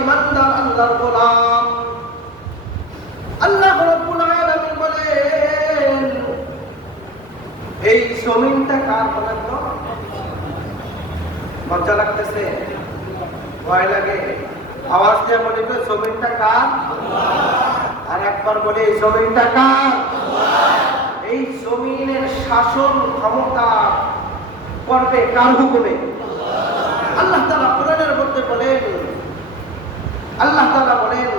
ইমানদার আল্লাহর গোলাম। আল্লাহ রাব্বুল আলামিন বলেন, এই জমিনটা কার বলেন মজা লাগতেছে, ভয় লাগে। আওয়াজ দিয়ে বলি তো জমিনটা কার? আর একবার বলি, এই জমিনটা কার? এই জমিনের শাসন ক্ষমতা করবে কার হুকুমে? আল্লাহ তাআলা কোরআনের মধ্যে বলেন আল্লাহ বলেন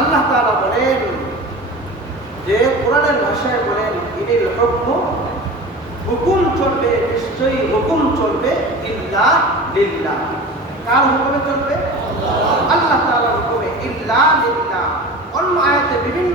আল্লাহ বলেন যে কোরআনের ভাষায় বলেন, ইনিল হুকমু, হুকুম চলবে, নিশ্চয়ই হুকুম চলবে, ইল্লা লিল্লাহ। কার হুকুমে চলবে? আল্লাহ তাআলার হুকুমে, ইল্লা লিল্লাহ। অন্য আয়াতে বিভিন্ন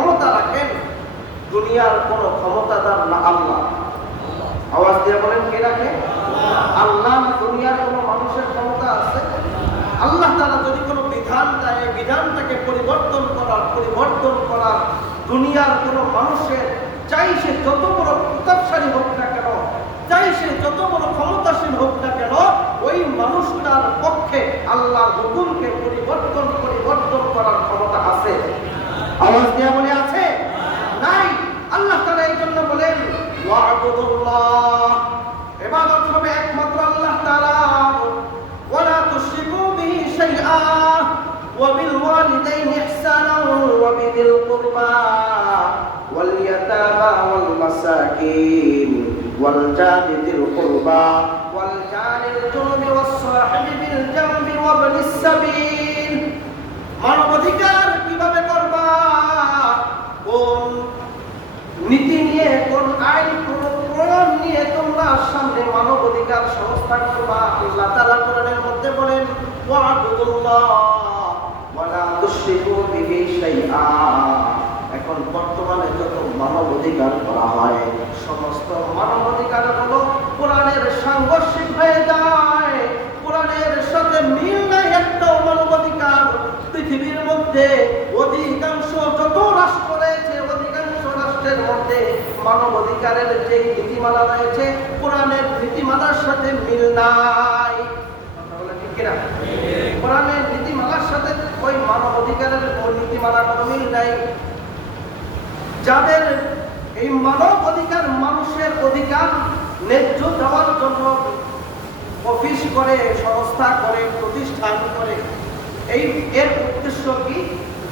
দুনিয়ার কোনো ক্ষমতাদার না আল্লাহ। আওয়াজ দিয়ে বলেন, কে রাখে আল্লাহ। দুনিয়ার কোনো মানুষের ক্ষমতা আছে? আল্লাহ তাআলা যদি কোনো বিধান দেয় বিধানটাকে পরিবর্তন করার পরিবর্তন করার দুনিয়ার কোনো মানুষের, চাই সে যত বড় প্রতাপশালী হোক না কেন, চাই সে যত বড় ক্ষমতাশীল হোক না কেন, ওই মানুষটার পক্ষে আল্লাহর হুকুমকে পরিবর্তন পরিবর্তন করার ক্ষমতা আছে। আওয়াজ والمساكين والجار ذي القربى والجار الجنب والصاحب بالجنب وابن السبيل মানবাধিকার কিভাবে করবা কোন নীতি নিয়ে কোন আইন কোন প্রয়োগ নিয়ে তোমরা সামনে মানবাধিকার সংস্থা করবা আল্লাহ তাআলা কোরআনের মধ্যে বলেন ওয়া'বুদুল্লাহ ওয়ালা তুশরিকু বিহি শাইআ এখন বর্তমানে যত মানবাধিকার করা হয়। সমস্ত মানবাধিকার হলো কোরআনের সাংঘর্ষিক হয়ে যায়। কোরআনের সাথে মিল নাই একটাও মানবাধিকার। পৃথিবীর মধ্যে অধিকাংশ যত রাষ্ট্র রয়েছে, অধিকাংশ রাষ্ট্রের মধ্যে মানবাধিকারের যে নীতিমালা রয়েছে, কোরআনের নীতিমালার সাথে মিল নাই? কোরআনের নীতিমালার সাথে ওই মানবাধিকারের নীতিমালার কোনো মিল নাই। যাদের এই মানব অধিকার, মানুষের অধিকার ন্যায্য দেওয়ার জন্য অফিস করে, সংস্থা করে, প্রতিষ্ঠান করে, এই এর উদ্দেশ্য কি?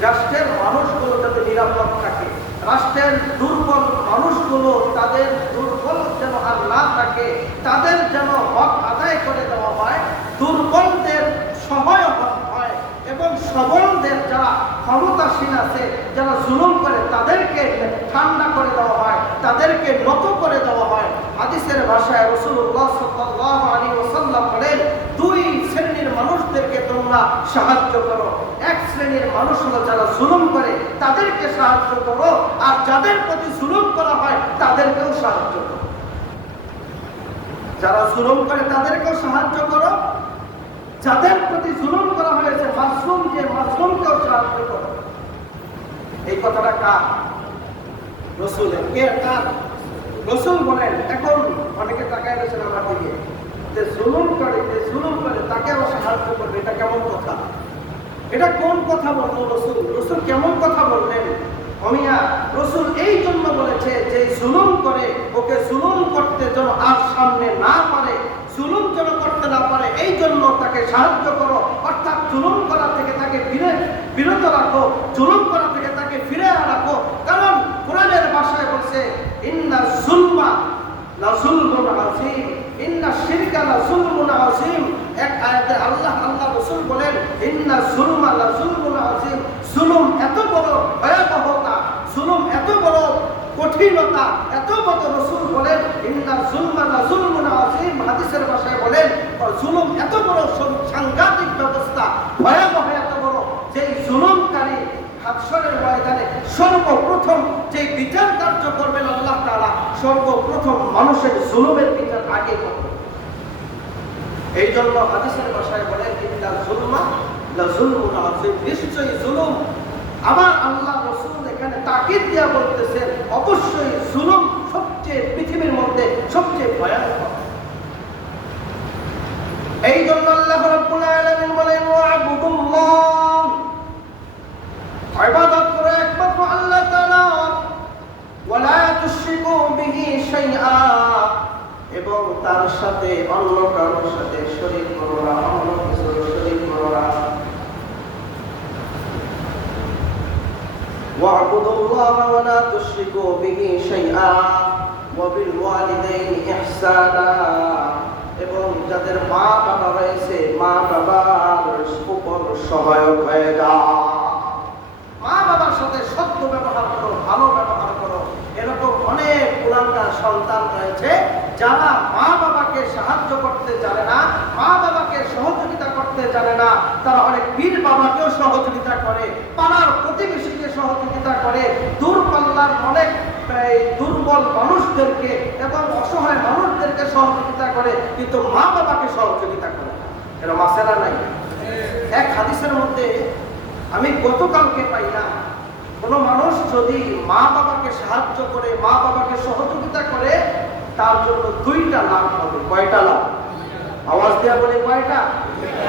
রাষ্ট্রের মানুষগুলো যাতে নিরাপদ থাকে। রাষ্ট্রের দুর্বল মানুষগুলো তাদের দুর্বল যেন আর না থাকে, তাদের যেন হক আদায় করে দেওয়া হয়, দুর্বলদের সহায়ক হয়, এবং সবলদের যারা ক্ষমতাসীন আছে, যারা জুলুম করে তাদেরকে ঠান্ডা করে দেওয়া হয়, তাদেরকে নত করে দেওয়া হয়। হাদিসের ভাষায় রসুল্লাহ সাল্লাল্লাহু আলাইহি ওয়াসাল্লাম বলেন, দুই শ্রেণির মানুষদেরকে তোমরা সাহায্য করো। এক শ্রেণির মানুষ হলো যারা জুলুম করে, তাদেরকে সাহায্য করো, আর যাদের প্রতি জুলুম করা হয়, তাদেরকেও সাহায্য করো। যারা জুলুম করে, তাদেরকেও সাহায্য করো। যাদের প্রতি জুলুম করা হয়েছে, মাসরুম যে মাসরুমকেও সাহায্য করো। এই কথাটা কার? রসুলের কে কার? রসুল বলেন, এখন অনেকে তাকায় রয়েছেন আমার দিকে। যে জুলুম করে, যে জুলুম করে, তাকে আবার সাহায্য করবে এটা কেমন কথা? এটা কোন কথা বলল রসুল? রসুল কেমন কথা বললেন? অমিয়া, রসুল এই জন্য বলেছে যে জুলুম করে, ওকে জুলুম করতে যেন আর সামনে না পারে, জুলুম যেন করতে না পারে, এই জন্য তাকে সাহায্য করো। অর্থাৎ জুলুম করা থেকে তাকে বিরত রাখো। জুলুম করা থেকে তাকে ফিরে রাখো কারণ কোরআনের ভাষায় বলছে ইন্না জুলমা লা জুলমুন আযীম, ইন্না শিরকা লা জুলমুন আযীম। এক আয়াতে আল্লাহ আল্লাহ রাসূল বলেন, ইন্না জুলমা লা জুলমুন আযীম। জুলুম এত বড় ভয়াবহতা, জুলুম এত বড় কঠিনতা, এত বড় রাসূল বলেন, ইন্না যুলমা লাযুলমুন আযীম। হাদিসের ভাষায় বলেন, জুলুম এত বড় সাংঘাতিক ব্যবস্থা, ভয়াবহ এত বড় যে জুলুমকারী হাসরের ময়দানে সর্বপ্রথম যে বিচার কার্য করবেন আল্লাহ তারা সর্বপ্রথম মানুষের জুলুমের বিচার আগে করবেন। এই জন্য হাদিসের ভাষায় বলেন নিশ্চয়ই জুলুম আবার আল্লাহ রসুল এখানে তাকিদ দিয়া বলতেছেন অবশ্যই জুলুম সবচেয়ে পৃথিবীর মধ্যে সবচেয়ে ভয়ানক এই জন্য আল্লাহ রাব্বুল আলামিন বলেন ওয়াবুদুল্লাহ ইবাদত করো একমাত্র আল্লাহ তাআলা ওয়ালা তুশরিকু বিহি শাইআ এবং তার সাথে অন্য কারোর সাথে শরীক করো না অন্য কিছুর শরীক করো না واعبدوا الله ولا تشركوا به شيئا وبالوالدين إحسانا এবং যাদের মা বাবা রয়েছে মা বাবার উপর সহায়ক হয়ে যাও মা বাবার সাথে সত্য ব্যবহার করো ভালো ব্যবহার করো এরকম অনেক কুলাঙ্গার সন্তান রয়েছে যারা মা বাবাকে সাহায্য করতে জানে না মা বাবাকে সহযোগিতা করতে জানে না তারা অনেক পীর বাবাকেও সহযোগিতা করে পাড়ার প্রতিবেশীকে সহযোগিতা করে দূরপাল্লার অনেক দুর্বল মানুষদেরকে এবং অসহায় মানুষদেরকে সহযোগিতা করে কিন্তু মা বাবাকে সহযোগিতা করে এরকম আছে না নাই? এক হাদিসের মধ্যে আমি গতকালকে পাইলাম কোনো মানুষ যদি মা বাবাকে সাহায্য করে মা বাবাকে সহযোগিতা করে তার জন্য দুইটা লাভ হবে। কয়টা লাভ? আওয়াজ দেওয়া বলে কয়টা?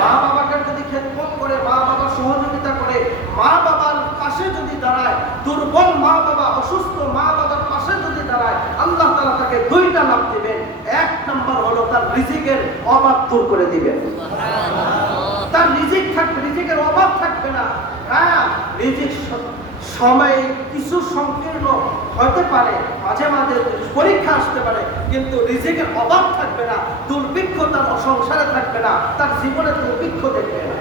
মা বাবাকে যদি খেদমত করে মা বাবা সহযোগিতা করে মা বাবার পাশে যদি দাঁড়ায় দুর্বল মা বাবা অসুস্থ মা বাবার পাশে যদি দাঁড়ায় আল্লাহ তাআলা তাকে দুইটা লাভ দিবেন। এক নম্বর হলো তার রিজিকের অভাব দূর করে দিবেন। তার রিজিক থাকবে রিজিকের অভাব থাকবে না। হ্যাঁ রিজিক সময় কিছু সংকীর্ণ হতে পারে, মাঝে মাঝে পরীক্ষা আসতে পারে, কিন্তু রিজিকের অভাব থাকবে না দুর্ভিক্ষ তার সংসারে থাকবে না, তার জীবনে দুর্ভিক্ষ দেখবে না।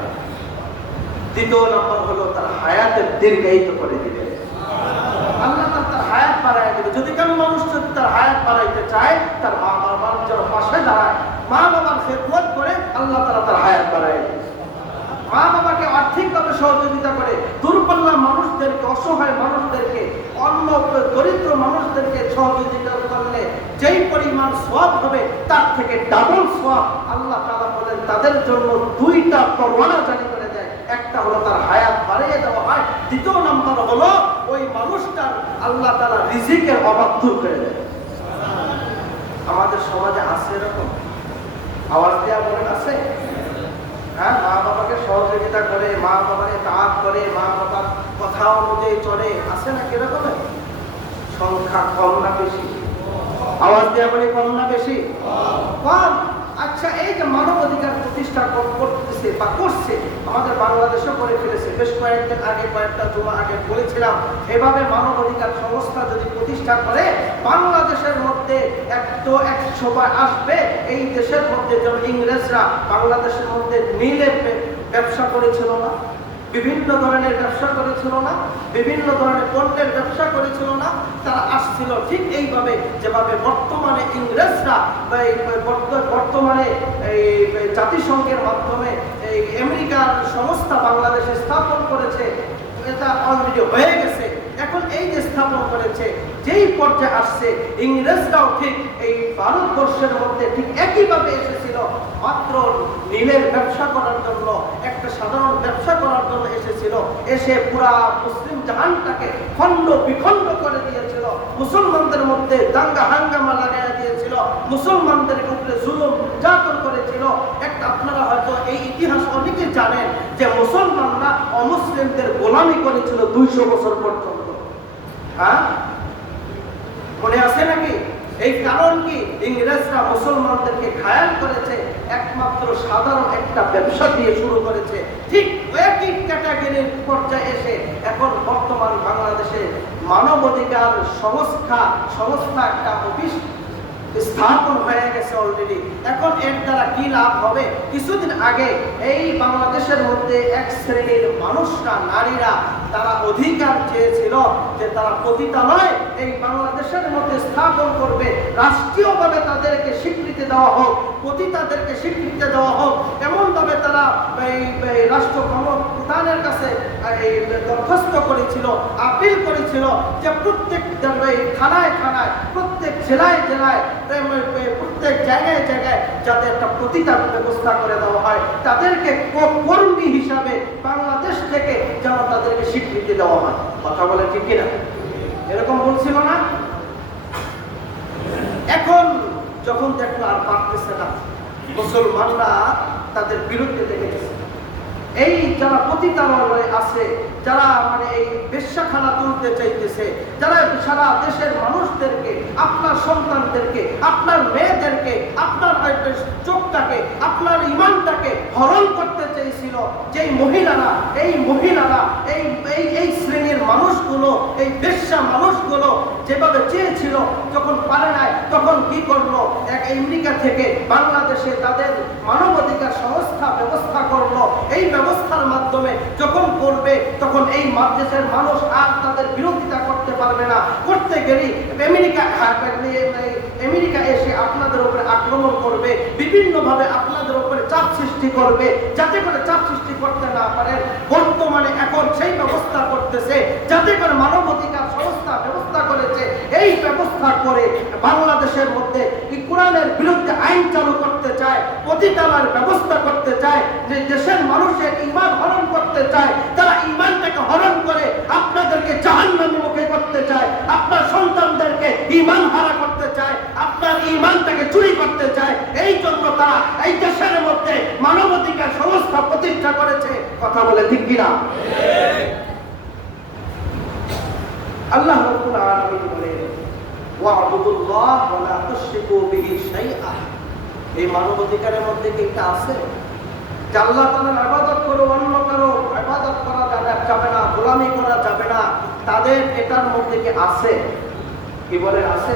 দ্বিতীয় নম্বর হলো তার হায়াতের দীর্ঘায়িত করে দিবে। আল্লাহ তার তার হায়াত বাড়াই দিবে। যদি কোনো মানুষ যদি তার হায়াত বাড়াইতে চায়, তার মা বাবার যেন পাশে দাঁড়ায় মা বাবার খেদমত করে আল্লাহ তারা তার হায়াত বাড়াই দিবে। মা বাবাকে আর্থিকভাবে সহযোগিতা করে দূরপাল্লা মানুষদেরকে, অসহায় মানুষদেরকে অন্য দরিদ্র মানুষদেরকে সহযোগিতা করলে যেই পরিমাণ সওয়াব হবে, তার থেকে ডাবল সওয়াব আল্লাহ তাআলা বলেন, তাদের জন্য দুইটা পরওয়ানা জারি করে দেয়। একটা হলো তার হায়াত বাড়িয়ে দেওয়া হয়, দ্বিতীয় নম্বর হলো ওই মানুষটার আল্লাহ তাআলা রিজিকের অভাব দূর করে দেয়। আমাদের সমাজে আছে এরকম? আওয়াজ দেওয়া বলেন আছে? হ্যাঁ মা বাবাকে সহযোগিতা করে, মা বাবাকে তাঁত করে, মা বাবার কথা অনুযায়ী চলে। আসে না কীরকম সংখ্যা কম না বেশি? আওয়াজ দেওয়া বলে, কম না বেশি? কম। আচ্ছা এই যে মানব অধিকার প্রতিষ্ঠা কর- করতেছে বা করছে, আমাদের বাংলাদেশে করে ফেলেছে। বেশ কয়েকদিন আগে কয়েকটা জমা আগে বলেছিলাম, এভাবে মানব অধিকার সংস্থা যদি প্রতিষ্ঠা করে, বাংলাদেশের মধ্যে এক তো এক সময় আসবে, এই দেশের মধ্যে যেমন ইংরেজরা বাংলাদেশের মধ্যে নীলের ব্যবসা করেছিল না বিভিন্ন ধরনের ব্যবসা করেছিল না, বিভিন্ন ধরনের পণ্যের ব্যবসা করেছিল না, তারা আসছিল ঠিক এইভাবে যেভাবে বর্তমানে ইংরেজরা বা বর্তমানে এই জাতিসংঘের মাধ্যমে এই আমেরিকার সংস্থা বাংলাদেশে স্থাপন করেছে, এটা অলরেডি হয়ে গেছে। এখন এই যে স্থাপন করেছে, যেই পর্যায়ে আসছে, ইংরেজরাও ঠিক এই ভারতবর্ষের মধ্যে ঠিক একইভাবে এসেছিল। মাত্র নীলের ব্যবসা করার জন্য, একটা সাধারণ ব্যবসা করার জন্য এসেছিল। এসে পুরা মুসলিম জাহানটাকে খণ্ড বিখণ্ড করে দিয়েছিল। মুসলমানদের মধ্যে দাঙ্গা হাঙ্গামা লাগাইয়া দিয়েছিল। মুসলমানদের উপরে জুলুম নির্যাতন করেছিল। একটা আপনারা হয়তো এই ইতিহাস অনেকে জানেন যে মুসলমানরা অমুসলিমদের গোলামি করেছিল দুইশো বছর পর্যন্ত। হ্যাঁ? মনে আছে নাকি? এই কারণ কি? ইংরেজরা মুসলমানদেরকে ঘায়াল করেছে, একমাত্র সাধারণ একটা ব্যবসা দিয়ে শুরু করেছে। ঠিক একই ক্যাটাগরির পর্যায়ে এসে এখন বর্তমান বাংলাদেশে মানবাধিকার সংস্থা সংস্থা একটা অফিস স্থাপন হয়ে গেছে অলরেডি এখন এর দ্বারা কি লাভ হবে? কিছুদিন আগে এই বাংলাদেশের মধ্যে এক শ্রেণির মানুষরা, নারীরা তারা অধিকার চেয়েছিল যে তারা পতিতালয় এই বাংলাদেশের মধ্যে স্থাপন করবে। রাষ্ট্রীয়ভাবে তাদেরকে স্বীকৃতি দেওয়া হোক পতিতাদেরকে স্বীকৃতি দেওয়া হোক। এমনভাবে তারা এই রাষ্ট্র প্রধানের কাছে, এই দরখাস্ত করেছিল, আপিল করেছিল যে প্রত্যেক থানায় থানায়, প্রত্যেক জেলায় জেলায় প্রত্যেক জায়গায় জায়গায় যাতে একটা প্রতিতার ব্যবস্থা করে দেওয়া হয়। তাদেরকে কর্মী হিসাবে বাংলাদেশ থেকে যেন তাদেরকে স্বীকৃতি দেওয়া হয়। কথা বলে ঠিক কিনা? এরকম বলছিল না? এখন যখন দেখল আর পারতেছে না, মুসলমানরা তাদের বিরুদ্ধে দেখে গেছে এই যারা পতিতালয়ে আছে, যারা মানে এই বেশ্যাখানা তুলতে চাইতেছে, যারা সারা দেশের মানুষদেরকে, আপনার সন্তানদেরকে, আপনার মেয়েদেরকে, আপনার চোখটাকে, আপনার ইমানটাকে হরণ করতে যেই মহিলারা, এই মহিলারা, এই এই এই শ্রেণির মানুষগুলো, এই বেশ্যা মানুষগুলো যেভাবে চেয়েছিল, যখন পারে নাই, তখন কি করল? এক আমেরিকা থেকে বাংলাদেশে তাদের মানবাধিকার সংস্থা ব্যবস্থা করল। এই ব্যবস্থার মাধ্যমে যখন করবে, তখন এই দেশের মানুষ আর তাদের বিরোধিতা করতে পারবে না। করতে গেলেই আমেরিকা আমেরিকা এসে আপনাদের উপরে আক্রমণ করবে, বিভিন্নভাবে আপনাদের উপরে চাপ সৃষ্টি করবে। যাতে করে চাপ সৃষ্টি করতে না পারে, বর্তমানে এখন সেই ব্যবস্থা করতেছে, যাতে করে মানবাধিকার সংস্থা ব্যবস্থা করেছে। এই ব্যবস্থা করে বাংলাদেশের মধ্যে কোরআনের বিরুদ্ধে আইন চালু করতে চায় পতিতালার ব্যবস্থা করতে চায়, যে দেশের মানুষের ইমান হরণ করতে চায়, তারা ইমানটাকে হরণ করে, আপনাদেরকে জাহান্নামী মুখে করতে চায়, আপনার সন্তানদেরকে ইমান করতে চায়, আপনার ইমানটাকে চুরি করতে চায়, এই জন্য তারা এই দেশের মধ্যে মানবাধিকার সংস্থা প্রতিষ্ঠা করেছে। কথা বলে ঠিক কিনা? আল্লাহ আছে? গোলামি করা যাবে না, তাদের এটার মধ্যে কি আছে? কি বলেন আছে?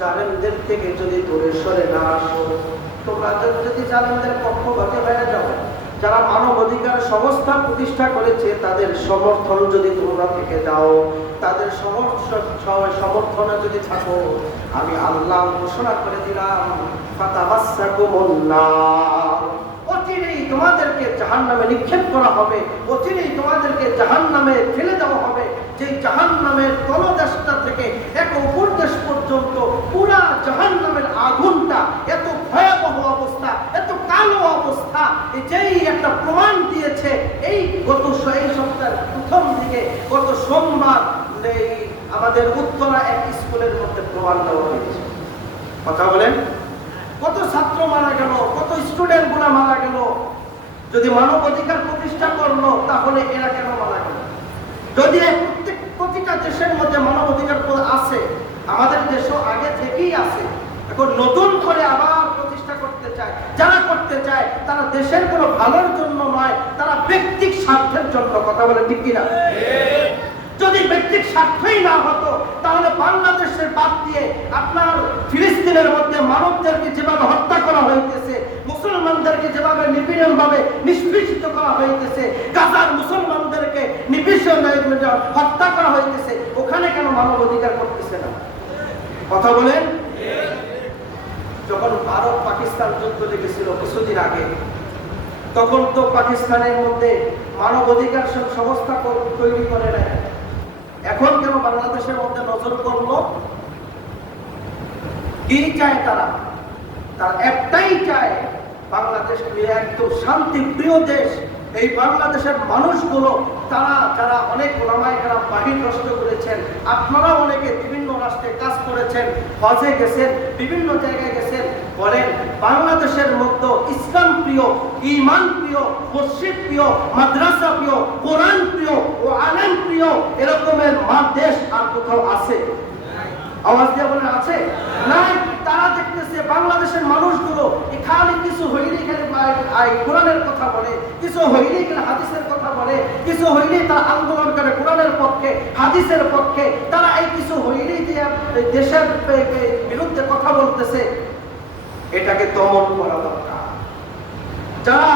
জালেমদের থেকে যদি দূরে সরে না আসো, তোমরা যদি জালেমদের পক্ষপাতে হয়ে যাও, যারা মানব অধিকার সংস্থা প্রতিষ্ঠা করেছে, তাদের সমর্থন যদি তোমরা থেকে দাও, তাদের সমর্থনে যদি থাকো, আমি আল্লাহ ঘোষণা করে দিলাম। অচিরেই তোমাদেরকে জাহান নামে নিক্ষেপ করা হবে। অচিরেই তোমাদেরকে জাহান নামে ফেলে দেওয়া হবে। যে জাহান নামের তলদেশটা থেকে এক উপর দেশ পর্যন্ত পুরা জাহান নামের আগুনটা, এত ভয়াবহ অবস্থা, এত কালো অবস্থা যেই একটা প্রমাণ দিয়েছে, এই গত এই সপ্তাহের প্রথম দিকে, গত সোমবার এই আমাদের উত্তরা এক স্কুলের মধ্যে প্রমাণ দেওয়া হয়েছে। কথা বলেন কত ছাত্র মারা গেল কত স্টুডেন্টগুলা মারা গেল যদি মানব অধিকার প্রতিষ্ঠা করল, তাহলে এরা কেন মারা গেল? যদি প্রত্যেক প্রতিটা দেশের মধ্যে মানব অধিকার আছে, আমাদের দেশও আগে থেকেই আছে, এখন নতুন করে আবার প্রতিষ্ঠা করতে চায়, যারা করতে চায়, তারা দেশের কোনো ভালোর জন্য নয়, তারা ব্যক্তিক স্বার্থের জন্য কথা বলে, ঠিক কিনা? যদি ব্যক্তিক স্বার্থই না হতো, তাহলে বাংলাদেশের বাদ দিয়ে আপনার ফিলিস্তিনের মধ্যে মানবদেরকে যেভাবে হত্যা করা হইতেছে মুসলমানদেরকে যেভাবে নিপীড়ন ভাবে নিষ্পেষিত করা হইতেছে, গাজার মুসলমানদেরকে নিপীড়ন হত্যা করা হইতেছে, ওখানে কেন মানব অধিকার করতেছে না? কথা বলেন? যখন ভারত পাকিস্তান যুদ্ধ লেগেছিল কিছুদিন আগে, তখন তো পাকিস্তানের মধ্যে মানব অধিকার সংস্থা তৈরি করে নেয় এখন কেন বাংলাদেশের মধ্যে নজর করল কি চায় তারা? তার একটাই চায় বাংলাদেশ একদম শান্তি প্রিয় দেশ। এই বাংলাদেশের মানুষগুলো, তারা, যারা অনেক ওলামায় যারা বাহির নষ্ট করেছেন আপনারা অনেকে বিভিন্ন রাষ্ট্রে কাজ করেছেন, হজে গেছেন, বিভিন্ন জায়গায় গেছেন, বলেন, বাংলাদেশের মধ্যে ইসলাম প্রিয় ইমান প্রিয়, মসজিদ প্রিয়, মাদ্রাসা প্রিয়, কোরআন প্রিয় ও আলেম প্রিয়, এরকমের মা দেশ আর কোথাও আছে? আওয়াজ দিয়ে আছে? নাই। তারা দেখতেছে বাংলাদেশের মানুষগুলো খালি কিছু হইলে আই কোরআনের কথা বলে, কিছু হইলে গেলে হাদিসের কথা বলে, কিছু হইলে তারা আন্দোলন করে কোরআনের পক্ষে, হাদিসের পক্ষে। তারা এই কিছু হইলেই যে দেশের বিরুদ্ধে কথা বলতেছে, এটাকে দমন করা দরকার। যারা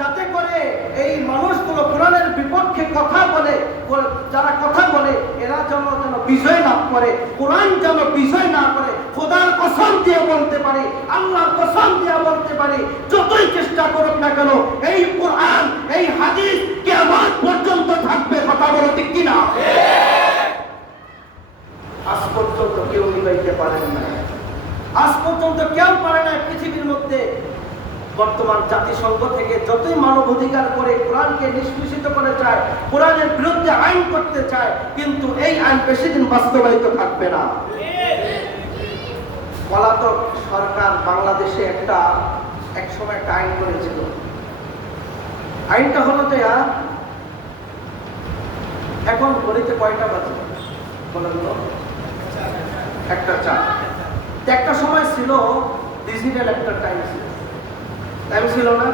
যাতে করে এই মানুষগুলো কোরআনের বিপক্ষে কথা বলে যারা কথা বলে, এরা যেন যেন বিজয় লাভ করে, কোরআন যেন বিজয় না করে, খোদার কসম দিয়ে বলতে পারি, আল্লাহর কসম দিয়ে বলতে পারি, যতই চেষ্টা করুক না কেন, এই কোরআন, এই হাদিস কেমন পর্যন্ত থাকবে, কথা বলো ঠিক কিনা? আজ পর্যন্ত কেউ মিলাইতে পারেন না আজ পর্যন্ত কেউ পারে না পৃথিবীর মধ্যে। বর্তমান জাতিসংঘ থেকে যতই মানবাধিকার করে কোরআনকে নিষ্পেষিত করে চায় কোরআনের বিরুদ্ধে আইন করতে চায়, কিন্তু এই আইন বেশি দিন বাস্তবায়িত থাকবে না। পলাতক সরকার বাংলাদেশে একটা, একসময় একটা আইন করেছিল। আইনটা হলো যে, এখন ঘড়িতে কয়টা বাজে? একটা চা একটা সময় ছিল ডিজিটাল একটা টাইম ছিল। টাইম ছিল না।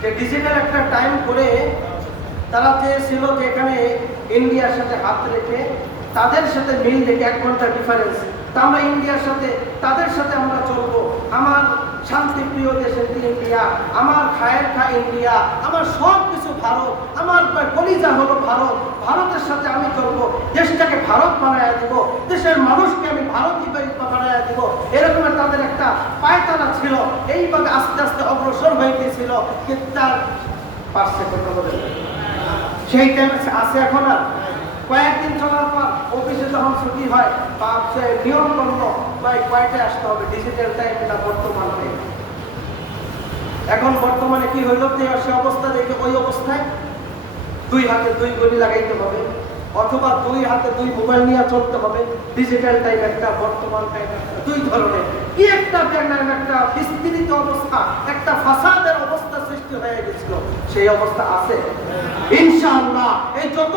যে ডিজিটাল একটা টাইম করে তারা চেয়েছিল যে এখানে ইন্ডিয়ার সাথে হাত রেখে তাদের সাথে মিল রেখে এক ঘণ্টা ডিফারেন্স তা আমরা ইন্ডিয়ার সাথে, তাদের সাথে আমরা চলবো। আমার শান্তিপ্রিয় দেশের ইন্ডিয়া আমার খায়ের খা ইন্ডিয়া আমার সব কিছু ভারত। আমার কলিজা হলো ভারত। ভারতের সাথে আমি চলবো। দেশটাকে ভারত বানায় দিব। দেশের মানুষকে আমি ভারতই বানায় দিব। এরকমের তাদের একটা পায়তারা ছিল। এইভাবে আস্তে আস্তে অগ্রসর হয়ে গেছিল কিন্তু তার বলে সেই টাইমে আছে এখন আর। কয়েকদিন চলার পর অফিসে যখন ছুটি হয় বা সে নিয়ম করল। ভাই কয়টায় আসতে হবে? ডিজিটাল টাইম না বর্তমান এখন বর্তমানে কি হইল সে অবস্থা দেখে ওই অবস্থায় দুই হাতে দুই গলি লাগাইতে হবে, অথবা দুই হাতে দুই মোবাইল নিয়ে চলতে হবে ডিজিটাল টাইম একটা, বর্তমান টাইম একটা, দুই ধরনের। কি একটা জ্ঞানের একটা বিস্তৃত অবস্থা, একটা ফাসাদের অবস্থা সৃষ্টি হয়ে গেছিল, সেই অবস্থা আছে। ইনশাআল্লাহ, এই যত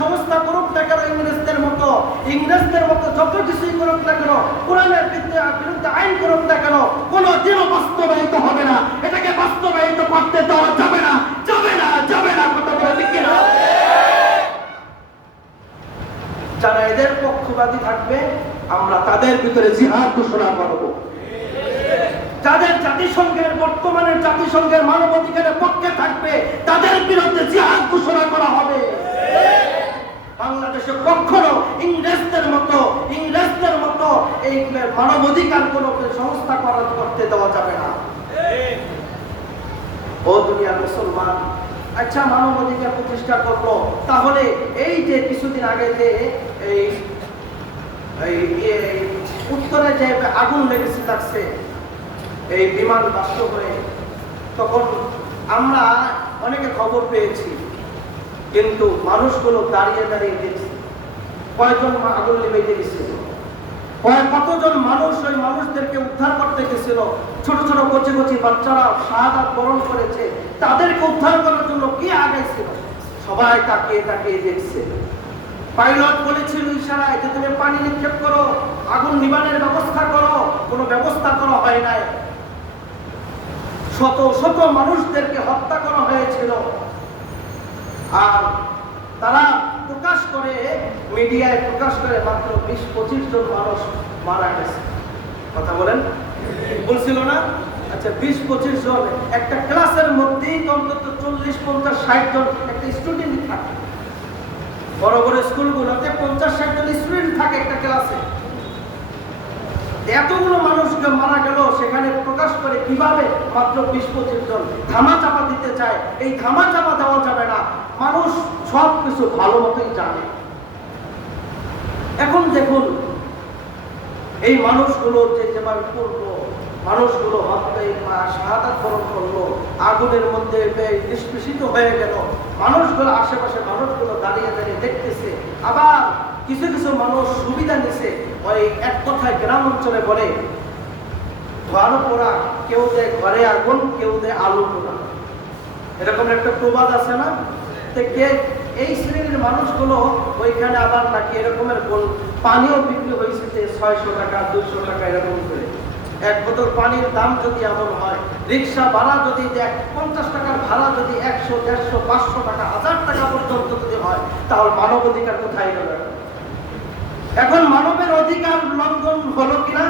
সংস্থা করুক না কেন ইংরেজদের মতো ইংরেজদের মতো যত কিছুই করুক না কেন, কোরআনের বিরুদ্ধে আইন করুক না কেন কোনো বাস্তবায়িত হবে না। এটাকে বাস্তবায়িত করতে দেওয়া যাবে না যাবে না যাবে না যারা এদের পক্ষপাতী থাকবে, আমরা তাদের ভিতরে জিহাদ ঘোষণা করব। যাদের জাতিসংঘের বর্তমানের জাতিসংঘের মানবাধিকারের পক্ষে থাকবে, তাদের বিরুদ্ধে জিহাদ ঘোষণা করা হবে। বাংলাদেশে কখনো ইংরেজদের মতো ইংরেজদের মতো এই মানবাধিকার কোনো সংস্থা করা করতে দেওয়া যাবে না। ও দুনিয়ার মুসলমান আচ্ছা মানবাধিকার প্রতিষ্ঠা করল, তাহলে এই যে কিছুদিন আগে যে এই উত্তরে যে আগুন লেগেছে, লাগছে এই বিমান নষ্ট করে। তখন আমরা অনেকে খবর পেয়েছি, কিন্তু মানুষগুলো দাঁড়িয়ে দাঁড়িয়ে দেখছে। কয়জন মা- আগুন লেগে গেছিল কয়েক কতজন মানুষ ওই মানুষদেরকে উদ্ধার করতে গেছিল? ছোট ছোট কচি কচি বাচ্চারা শাহাদাত বরণ করেছে। তাদেরকে উদ্ধার করার জন্য কি আগাইছিল? সবাই তাকিয়ে তাকিয়ে দেখছে। পাইলট বলেছিল, ইশারায় যে তুমি পানি নিক্ষেপ করো, আগুন নিবানের ব্যবস্থা করো, কোনো ব্যবস্থা করা হয় নাই। শত শত মানুষদেরকে হত্যা করা হয়েছিল। আর তারা প্রকাশ করে, মিডিয়ায় প্রকাশ করে মাত্র বিশ পঁচিশ জন মানুষ মারা গেছে। কথা বলেন? বলছিল না? আচ্ছা বিশ পঁচিশ জন। একটা ক্লাসের মধ্যেই অন্তত চল্লিশ, পঞ্চাশ, ষাট জন একটা স্টুডেন্ট থাকে। বড় বড় স্কুলগুলোতে পঞ্চাশ, ষাট জন স্টুডেন্ট থাকে একটা ক্লাসে এতগুলো মানুষকে মারা গেল, সেখানে প্রকাশ করে কীভাবে মাত্র বিশ পঁচিশ জন ধামা চাপা দিতে চায়? এই ধামা চাপা দেওয়া যাবে না। মানুষ সব কিছু ভালো মতোই জানে। এখন দেখুন, এই মানুষগুলো যে যেভাবে করল মানুষগুলো হত্যায় শাহাদাত বরণ করল, আগুনের মধ্যে নিষ্পেষিত হয়ে গেল। মানুষগুলো আশেপাশে মানুষগুলো দাঁড়িয়ে দাঁড়িয়ে দেখতেছে। আবার কিছু কিছু মানুষ সুবিধা নিছে। ওই এক কথায় গ্রাম অঞ্চলে বলে, ঘর পোড়া, কেউ দেয় ঘরে আগুন, কেউ দেয় আলু পোড়া। এরকম একটা প্রবাদ আছে না? কে এই শ্রেণির মানুষগুলো ওইখানে আবার নাকি এরকমের গোল পানিও বিক্রি হয়েছে যে ছয়শো টাকা দুশো টাকা এরকম করে। এক বোতল পানির দাম যদি এমন হয়, রিক্সা ভাড়া যদি পঞ্চাশ টাকার ভাড়া যদি একশো, দেড়শো, পাঁচশো টাকা, হাজার টাকা পর্যন্ত যদি হয়, তাহলে মানব অধিকার কোথায় গেল? এখন মানবের অধিকার লঙ্ঘন হলো কিনা?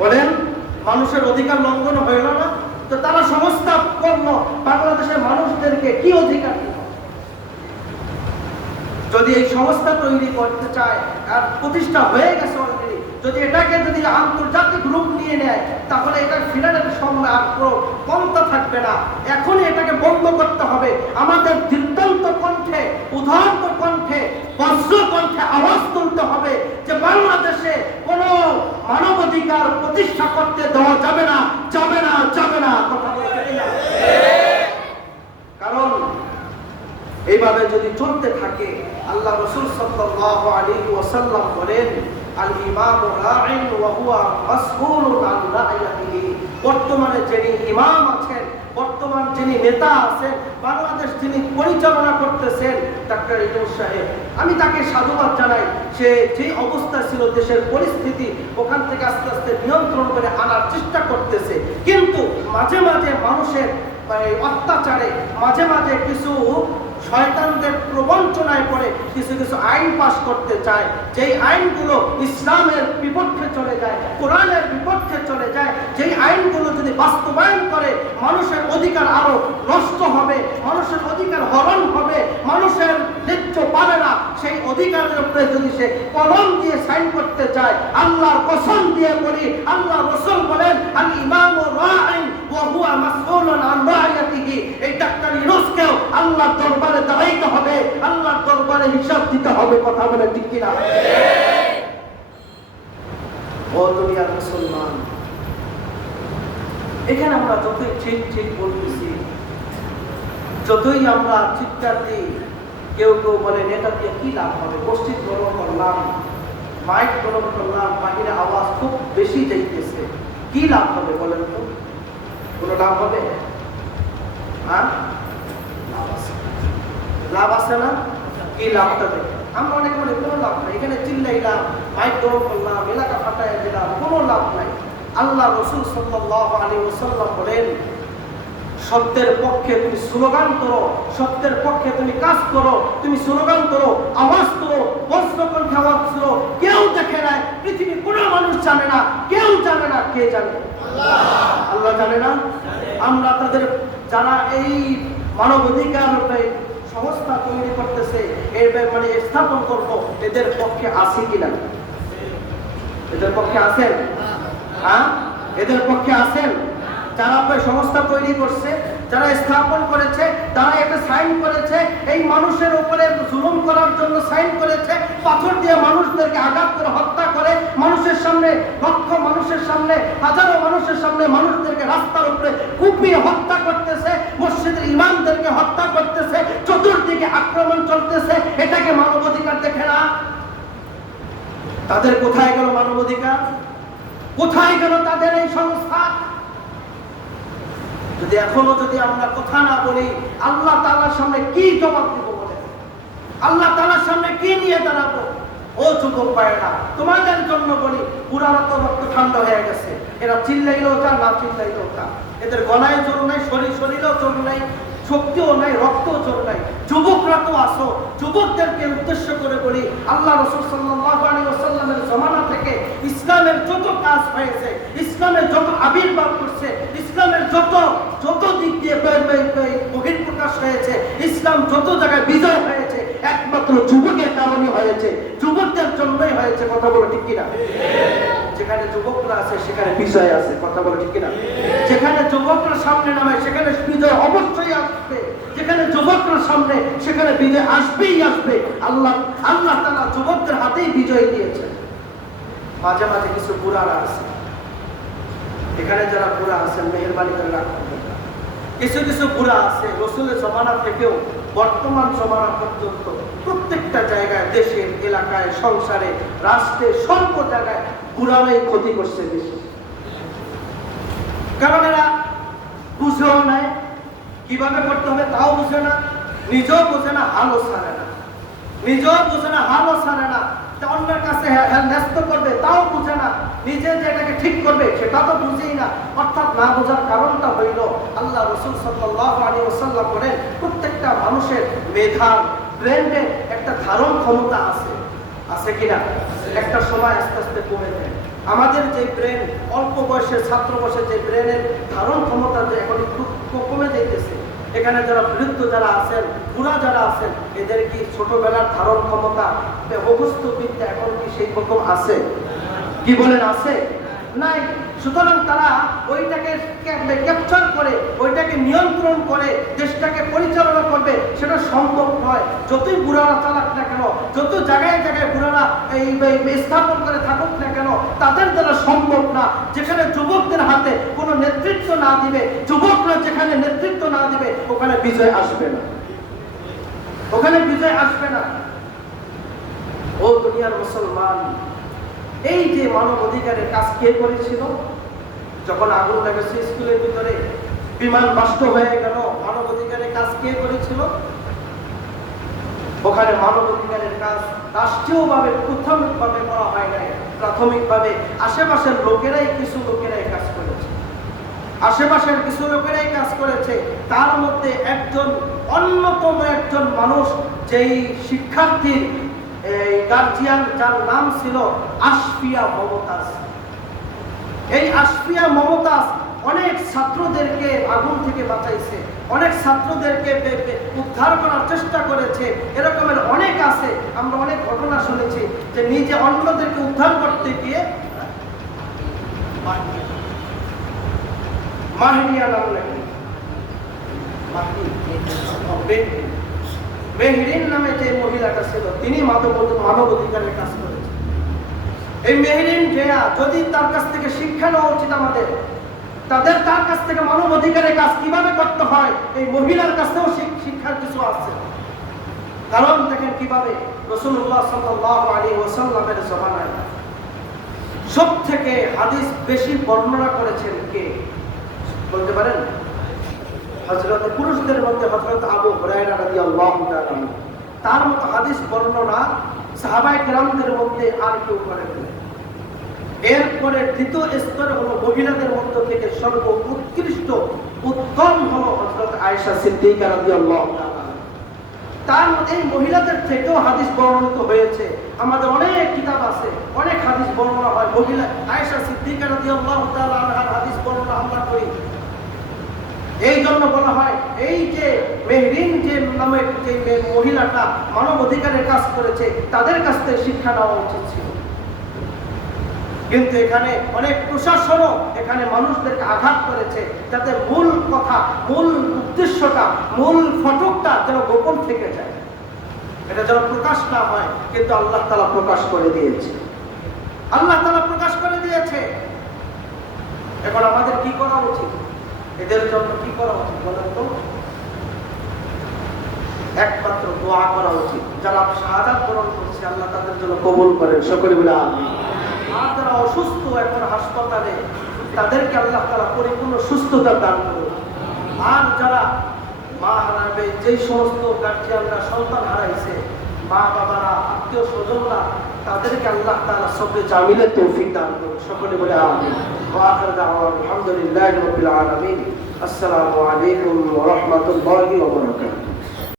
বলেন, মানুষের অধিকার লঙ্ঘন হইল না? তো তারা সংস্থা করল, বাংলাদেশের মানুষদেরকে কি অধিকার যদি এই সংস্থা তৈরি করতে চায়, আর প্রতিষ্ঠা হয়ে গেছে যদি এটাকে যদি আন্তর্জাতিক রূপ নিয়ে নেয়, তাহলে এটা ফিনারের সামনে আর কোনো পন্থা থাকবে না এখনই এটাকে বন্ধ করতে হবে আমাদের দৃষ্টান্ত কণ্ঠে উদাহরণ কণ্ঠে বজ্র কণ্ঠে আওয়াজ তুলতে হবে যে বাংলাদেশে কোনো মানবাধিকার প্রতিষ্ঠা করতে দেওয়া যাবে না যাবে না যাবে না? কারণ এইভাবে যদি চলতে থাকে, আল্লাহ রসুল সাল্লাল্লাহু আলাইহি ওয়াসাল্লাম বলেন বর্তমানে যিনি ইমাম আছেন, বর্তমান যিনি নেতা আছেন, বাংলাদেশ যিনি পরিচালনা করতেছেন, ডাক্তার ইউনুস সাহেব, আমি তাকে সাধুবাদ জানাই, সে যে অবস্থা ছিল দেশের পরিস্থিতি, ওখান থেকে আস্তে আস্তে নিয়ন্ত্রণ করে আনার চেষ্টা করতেছে। কিন্তু মাঝে মাঝে মানুষের মানে অত্যাচারে মাঝে মাঝে কিছু শয়তানদের প্রবঞ্চনায় পড়ে কিছু কিছু আইন পাশ করতে চায়। যেই আইনগুলো ইসলামের বিপক্ষে চলে যায়, কোরআনের বিপক্ষে চলে যায়, যেই আইনগুলো যদি বাস্তবায়ন করে, মানুষের অধিকার আরও নষ্ট হবে, মানুষের অধিকার হরণ হবে, মানুষের ন্যায্য পারে না, সেই অধিকারের উপরে যদি সে কলম দিয়ে সাইন করতে চায়, আল্লাহর কসম দিয়ে বলি, আল্লাহ রসুল বলেন আল ইমাম রাইন ওয়া হুয়া মাসউলুন আন রাইয়াতিহি। এই ডাক্তার এখানে আমরা যতই ঠিক ঠিক বলতেছি, যতই আমরা চিৎকার দিই, কেউ কেউ বলে, নেতা দিয়ে কি লাভ হবে? মসজিদ গরম করলাম, মাইক গরম করলাম, বাহিরে আওয়াজ খুব বেশি যাইতেছে, কি লাভ হবে বলেন তো? কোনো লাভ হবে? হ্যাঁ? লাভ আছে। লাভ না? কি লাভটা দেবে আমরা অনেক মনে কোনো লাভ নাই। এখানে চিল্লাইলাম মাইক গরম করলাম, এলাকা ফাটাই দিলাম, কোনো লাভ নাই। আল্লাহ রসুল সাল্লাহ আলী ওসাল্লাম বলেন সত্যের পক্ষে তুমি স্লোগান করো, সত্যের পক্ষে তুমি কাজ করো, তুমি স্লোগান করো, আওয়াজ করো বস্ত্র কণ্ঠে আওয়াজ করো, কেউ দেখে নাই পৃথিবী কোনো মানুষ জানে না, কেউ জানে না কে জানে। আল্লাহ জানে না? আমরা তাদের যারা এই মানবাধিকার সংস্থা তৈরি করতেছে, এর মানে স্থাপন করব, এদের পক্ষে আছে কিনা? এদের পক্ষে আছেন? হ্যাঁ? এদের পক্ষে আছেন? যারা আপনার সংস্থা তৈরি করছে, যারা স্থাপন করেছে, তারা একটা সাইন করেছে, এই মানুষের উপরে জুলুম করার জন্য সাইন করেছে, পাথর দিয়ে মানুষদেরকে আঘাত করে হত্যা করে, মানুষের সামনে, লক্ষ মানুষের সামনে, হাজারো মানুষের সামনে মানুষদেরকে রাস্তার উপরে কুপিয়ে হত্যা করতেছে, মসজিদের ইমামদেরকে হত্যা করতেছে, চতুর্দিকে আক্রমণ চলতেছে, এটাকে মানবাধিকার দেখে না। তাদের কোথায় গেল মানবাধিকার? কোথায় গেল তাদের এই সংস্থা? যদি এখনও যদি আমরা কথা না বলি, আল্লাহ তালার সামনে কি জবাব দিব বলে? আল্লাহ তালার সামনে কি নিয়ে দাঁড়াবো? ও যুবক পায়রা তোমাদের জন্য বলি, পুরানো তো রক্ত ঠান্ডা হয়ে গেছে। এরা চিল্লাইলেও তা না চিল্লাইলেও তা এদের গলায় জোর নাই, শরীর শরীরেও জোর নাই। শক্তিও নাই, রক্তও জোর নাই। যুবকরা তো আসো, যুবকদেরকে উদ্দেশ্য করে বলি, আল্লাহ রসুল সাল্লাহ আলী ওসাল্লামের জমানা থেকে ইসলামের যত কাজ হয়েছে, ইসলামের যত আবির্ভাব করছে ইসলামের যত যত দিক দিয়ে বহির প্রকাশ হয়েছে, ইসলাম যত জায়গায় বিজয় হয়েছে একমাত্র যুবকের কারণে হয়েছে। যুবকদের জন্যই হয়েছে, কথা বলো ঠিক কিনা? যেখানে যুবকরা আছে, সেখানে বিজয় আছে, কথা বলো ঠিক কিনা? যেখানে যুবকরা সামনে নামে, সেখানে বিজয় অবশ্যই আসবে। যেখানে যুবকরা সামনে, সেখানে বিজয় আসবেই আসবে। আল্লাহ আল্লাহ তাআলা যুবকদের হাতেই বিজয় দিয়েছেন। মাঝে মাঝে কিছু বুড়ারা আছে। এখানে যারা বুড়া আছেন মেহরবানি করে রাখবেন কিছু কিছু বুড়া আছে, রসুলের জমানা থেকেও বর্তমান জমানা পর্যন্ত প্রত্যেকটা জায়গায় দেশের এলাকায়, সংসারে, রাষ্ট্রে সর্ব জায়গায় বুড়ারাই ক্ষতি করছে দেশে। কারণ এরা বুঝেও নেয়, কীভাবে করতে হবে তাও বুঝে না, নিজেও বোঝে না, হালও সারে না। নিজেও বোঝে না, হালও সারে না। অন্যের কাছে ন্যস্ত করবে, তাও বুঝে না। নিজে যে এটাকে ঠিক করবে, সেটা তো বুঝেই না। অর্থাৎ না বোঝার কারণটা হইল, আল্লাহ রসুল সাল্লাহ আলী ওসাল্লাম বলেন, প্রত্যেকটা মানুষের মেধার ব্রেন্ডে একটা ধারণ ক্ষমতা আছে। আছে কিনা একটা সময় আস্তে আস্তে কমে যায়। আমাদের যে ব্রেন অল্প বয়সের ছাত্র বয়সে যে ব্রেনের ধারণ ক্ষমতা যে এখন একটু কমে যাইতেছে এখানে যারা বৃদ্ধ যারা আছেন, বুড়া যারা আছেন, এদের কি ছোটবেলার ধারণ ক্ষমতা অবস্থ বিদ্যা এখন কি সেই রকম আছে? কি বলেন, আছে? নাই। সুতরাং তারা ওইটাকে ক্যাপচার করে, ওইটাকে নিয়ন্ত্রণ করে, দেশটাকে পরিচালনা করবে, সেটা সম্ভব নয়। যতই বুড়ারা চালাক না কেন যত জায়গায় জায়গায় বুড়ারা এই স্থাপন করে থাকুক না কেন, তাদের দ্বারা সম্ভব না। যেখানে যুবকদের হাতে কোনো নেতৃত্ব না দিবে, যুবকরা যেখানে নেতৃত্ব না দিবে, ওখানে বিজয় আসবে না। ওখানে বিজয় আসবে না। ও দুনিয়ার মুসলমান এই যে মানব অধিকারের কাজ কে করেছিল? যখন আগুন লেগেছে স্কুলের ভিতরে বিমান নষ্ট হয়ে গেল, মানব অধিকারের কাজ কে করেছিল? ওখানে মানব অধিকারের কাজ রাষ্ট্রীয়ভাবে, প্রাথমিকভাবে করা হয় নাই। প্রাথমিকভাবে আশেপাশের লোকেরাই কিছু লোকেরাই কাজ করেছে। আশেপাশের কিছু লোকেরাই কাজ করেছে। তার মধ্যে একজন অন্যতম একজন মানুষ, যেই শিক্ষার্থীর এই গার্জিয়ান যার নাম ছিল আশফিয়া মমতাজ। এই আশফিয়া মমতাজ অনেক ছাত্রদেরকে আগুন থেকে বাঁচাইছে অনেক ছাত্রদেরকে উদ্ধার করার চেষ্টা করেছে এরকমের অনেক আছে। আমরা অনেক ঘটনা শুনেছি যে নিজে অন্যদেরকে উদ্ধার করতে গিয়ে মাহিনিয়া নাম নাকি মেহরিন নামে যে মহিলাটা ছিল, তিনি মানব মানব অধিকারের কাজ করেছেন। এই মেহরিন জেয়া যদি তার কাছ থেকে শিক্ষা নেওয়া উচিত আমাদের, তাদের তার কাছ থেকে মানব অধিকারের কাজ কীভাবে করতে হয়, এই মহিলার কাছেও শিক্ষার কিছু আছে। কারণ দেখেন কীভাবে রসুল্লাহ জমানায় সব থেকে হাদিস বেশি বর্ণনা করেছেন কে? বলতে পারেন? হজরত পুরুষদের মধ্যে হজরত আবু তার মতো হাদিস বর্ণনা সাহাবায়ে কেরামদের মধ্যে আর কেউ করেন এরপরে দ্বিতীয় স্তরে হলো মহিলাদের মধ্য থেকে সর্ব উৎকৃষ্ট উত্তম হজরত সিদ্দিকা তার এই মহিলাদের থেকেও হাদিস বর্ণিত হয়েছে। আমাদের অনেক কিতাব আছে, অনেক হাদিস বর্ণনা হয়। মহিলা সিদ্দিকা তাআলা আনহার হাদিস বর্ণনা আমরা করি। এই জন্য বলা হয়, এই যে মেহরিন যে নামে যে মহিলাটা মানব অধিকারের কাজ করেছে, তাদের কাছ থেকে শিক্ষা নেওয়া উচিত ছিল। কিন্তু এখানে অনেক প্রশাসনও এখানে মানুষদেরকে আঘাত করেছে, যাতে মূল কথা, মূল উদ্দেশ্যটা, মূল ফটকটা যেন গোপন থেকে যায়। এটা যেন প্রকাশ না হয়, কিন্তু আল্লাহ তালা প্রকাশ করে দিয়েছে। আল্লাহ তালা প্রকাশ করে দিয়েছে। এখন আমাদের কি করা উচিত? এদের জন্য কি করা উচিত বলেন তো? একমাত্র দোয়া করা উচিত। যারা শাহাদাত গ্রহণ করছে, আল্লাহ তাদের জন্য কবুল করেন। সকলে বলে আর যারা অসুস্থ এখন হাসপাতালে, তাদেরকে আল্লাহ তারা পরিপূর্ণ সুস্থতা দান করুন। আর যারা মা হারাবে, যেই সমস্ত গার্জিয়ানরা সন্তান হারাইছে, মা বাবারা, আত্মীয় স্বজনরা, তাদেরকে আল্লাহ তারা সবে জামিলের তৌফিক দান করুন। সকলে বলে আমিন। ওয়া আখির দাওয়ানা আলহামদুলিল্লাহি রাব্বিল আলামিন আসসালামু আলাইকুম ওয়া রাহমাতুল্লাহি ওয়া বারাকাতুহু